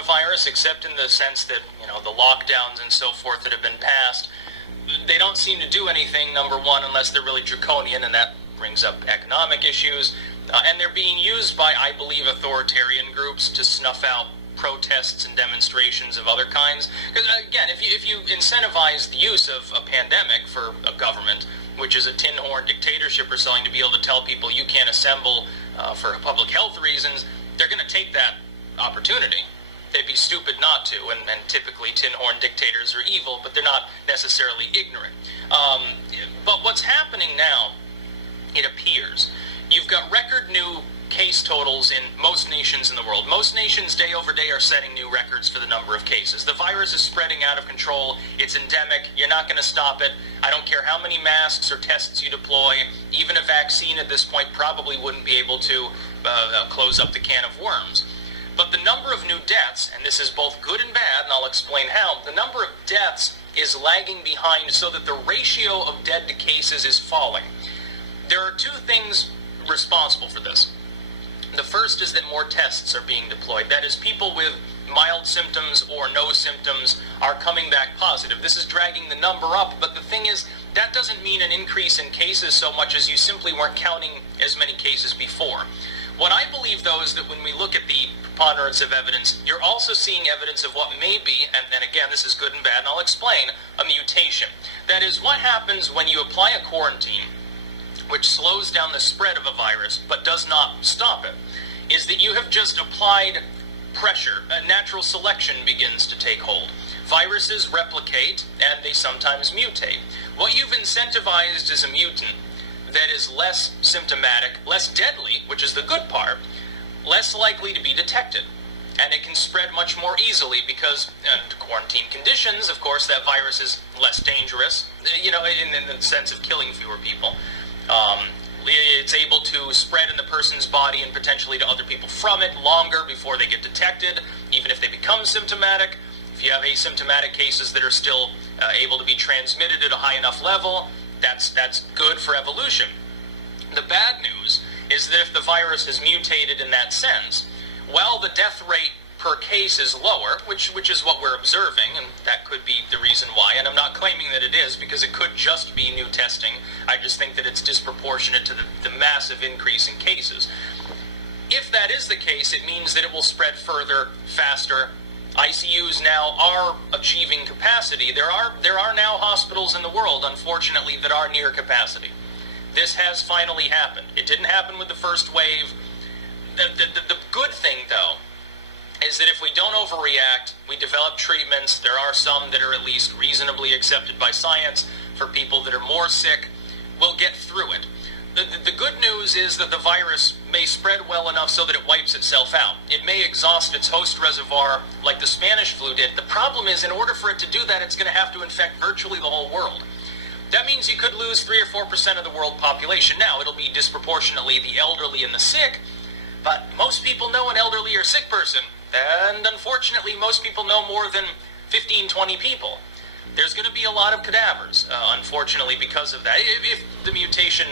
coronavirus, except in the sense that, the lockdowns and so forth that have been passed, they don't seem to do anything, number one, unless they're really draconian, and that brings up economic issues. And they're being used by, I believe, authoritarian groups to snuff out protests and demonstrations of other kinds. Because, again, if you incentivize the use of a pandemic for a government, which is a tin-horn dictatorship or something, to be able to tell people you can't assemble for public health reasons, they're going to take that opportunity. They'd be stupid not to, and typically tin-horn dictators are evil, but they're not necessarily ignorant. But what's happening now, it appears, you've got record new case totals in most nations in the world. Most nations, day over day, are setting new records for the number of cases. The virus is spreading out of control. It's endemic. You're not going to stop it. I don't care how many masks or tests you deploy. Even a vaccine at this point probably wouldn't be able to close up the can of worms. But the number of new deaths, and this is both good and bad, and I'll explain how, the number of deaths is lagging behind so that the ratio of dead to cases is falling. There are two things responsible for this. The first is that more tests are being deployed. That is, people with mild symptoms or no symptoms are coming back positive. This is dragging the number up, but the thing is, that doesn't mean an increase in cases so much as you simply weren't counting as many cases before. What I believe, though, is that when we look at the preponderance of evidence, you're also seeing evidence of what may be, and again, this is good and bad, and I'll explain, a mutation. That is, what happens when you apply a quarantine, which slows down the spread of a virus, but does not stop it, is that you have just applied pressure. Natural selection begins to take hold. Viruses replicate, and they sometimes mutate. What you've incentivized is a mutant that is less symptomatic, less deadly, which is the good part, less likely to be detected. And it can spread much more easily because, in quarantine conditions, of course, that virus is less dangerous, in the sense of killing fewer people. It's able to spread in the person's body and potentially to other people from it longer before they get detected, even if they become symptomatic. If you have asymptomatic cases that are still able to be transmitted at a high enough level, that's good for evolution. The bad news is that if the virus has mutated in that sense, while the death rate per case is lower, which is what we're observing, and that could be the reason why, and I'm not claiming that it is, because it could just be new testing. I just think that it's disproportionate to the massive increase in cases. If that is the case, it means that it will spread further, faster. ICUs now are achieving capacity. There are now hospitals in the world, unfortunately, that are near capacity. This has finally happened. It didn't happen with the first wave. The good thing, though, is that if we don't overreact, we develop treatments. There are some that are at least reasonably accepted by science for people that are more sick. We'll get through it. The good news is that the virus may spread well enough so that it wipes itself out. It may exhaust its host reservoir like the Spanish flu did. The problem is, in order for it to do that, it's going to have to infect virtually the whole world. That means you could lose 3 or 4% of the world population. Now, it'll be disproportionately the elderly and the sick, but most people know an elderly or sick person. And unfortunately, most people know more than 15, 20 people. There's going to be a lot of cadavers, unfortunately, because of that, if the mutation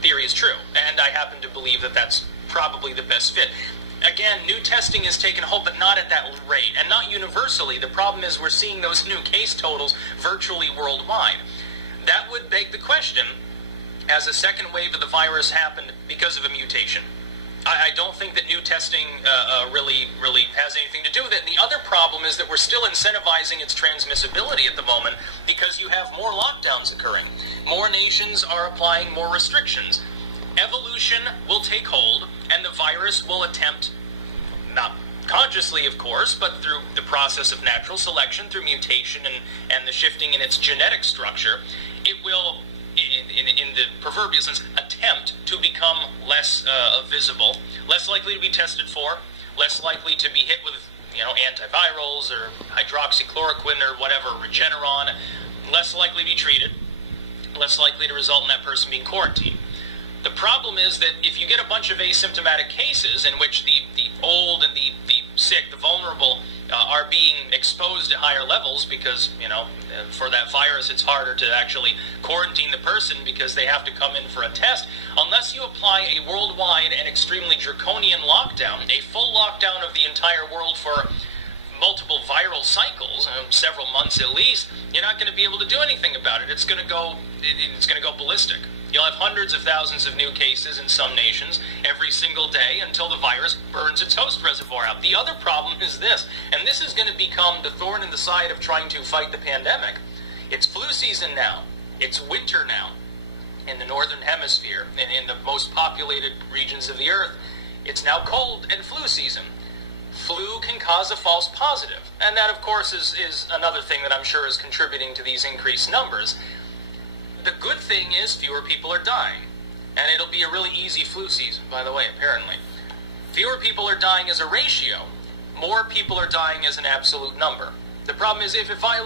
theory is true. And I happen to believe that that's probably the best fit. Again, new testing is taken hold, but not at that rate, and not universally. The problem is we're seeing those new case totals virtually worldwide. That would beg the question, has a second wave of the virus happened because of a mutation? I don't think that new testing really has anything to do with it. And the other problem is that we're still incentivizing its transmissibility at the moment because you have more lockdowns occurring. More nations are applying more restrictions. Evolution will take hold, and the virus will attempt, not consciously, of course, but through the process of natural selection, through mutation and the shifting in its genetic structure, it will, in the proverbial sense, attempt to become less visible, less likely to be tested for, less likely to be hit with, antivirals or hydroxychloroquine or whatever, Regeneron, less likely to be treated, less likely to result in that person being quarantined. The problem is that if you get a bunch of asymptomatic cases in which the old and the sick, the vulnerable, are being exposed at higher levels because, for that virus it's harder to actually quarantine the person because they have to come in for a test, unless you apply a worldwide and extremely draconian lockdown, a full lockdown of the entire world for several cycles, several months at least, you're not going to be able to do anything about it. It's going to go ballistic. You'll have hundreds of thousands of new cases in some nations every single day until the virus burns its host reservoir out. The other problem is this, and this is going to become the thorn in the side of trying to fight the pandemic. It's flu season now. It's winter now in the northern hemisphere and in the most populated regions of the earth. It's now cold and flu season. Flu can cause a false positive, and that, of course, is another thing that I'm sure is contributing to these increased numbers. The good thing is fewer people are dying, and it'll be a really easy flu season, by the way, apparently. Fewer people are dying as a ratio. More people are dying as an absolute number. The problem is,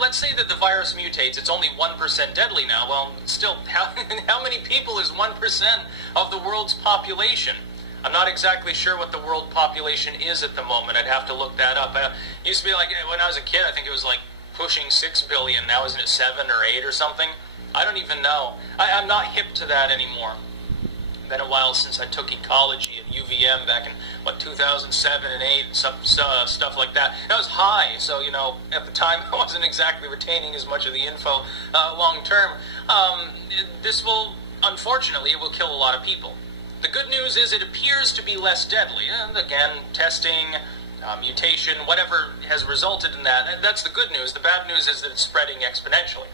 let's say that the virus mutates, it's only 1% deadly now. Well, still, how many people is 1% of the world's population? I'm not exactly sure what the world population is at the moment. I'd have to look that up. It used to be like, when I was a kid, I think it was like pushing 6 billion. Now isn't it 7 or 8 or something? I don't even know. I'm not hip to that anymore. It's been a while since I took ecology at UVM back in, 2007 and 8, stuff like that. That was high, so, at the time I wasn't exactly retaining as much of the info long term. This will, unfortunately, it will kill a lot of people. The good news is it appears to be less deadly. And again, testing, mutation, whatever has resulted in that, that's the good news. The bad news is that it's spreading exponentially.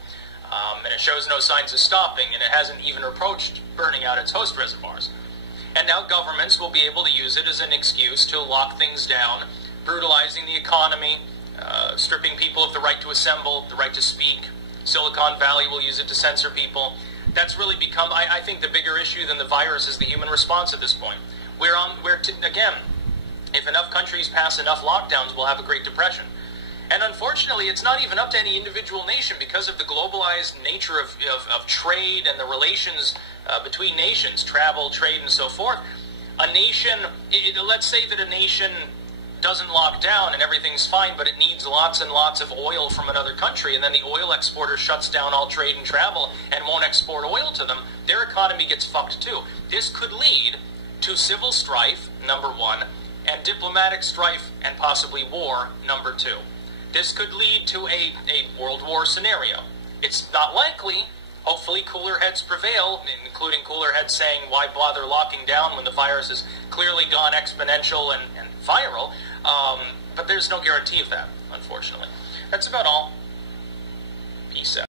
And it shows no signs of stopping, and it hasn't even approached burning out its host reservoirs. And now governments will be able to use it as an excuse to lock things down, brutalizing the economy, stripping people of the right to assemble, the right to speak. Silicon Valley will use it to censor people. That's really become, I think, the bigger issue than the virus is the human response at this point. Again, if enough countries pass enough lockdowns, we'll have a Great Depression. And unfortunately, it's not even up to any individual nation because of the globalized nature of trade and the relations between nations, travel, trade, and so forth. A nation, let's say that a nation doesn't lock down and everything's fine, but it needs lots and lots of oil from another country, and then the oil exporter shuts down all trade and travel and won't export oil to them, their economy gets fucked too. This could lead to civil strife, number one, and diplomatic strife and possibly war, number two. This could lead to a world war scenario. It's not likely. Hopefully cooler heads prevail, including cooler heads saying, why bother locking down when the virus has clearly gone exponential and viral? But there's no guarantee of that, unfortunately. That's about all. Peace out.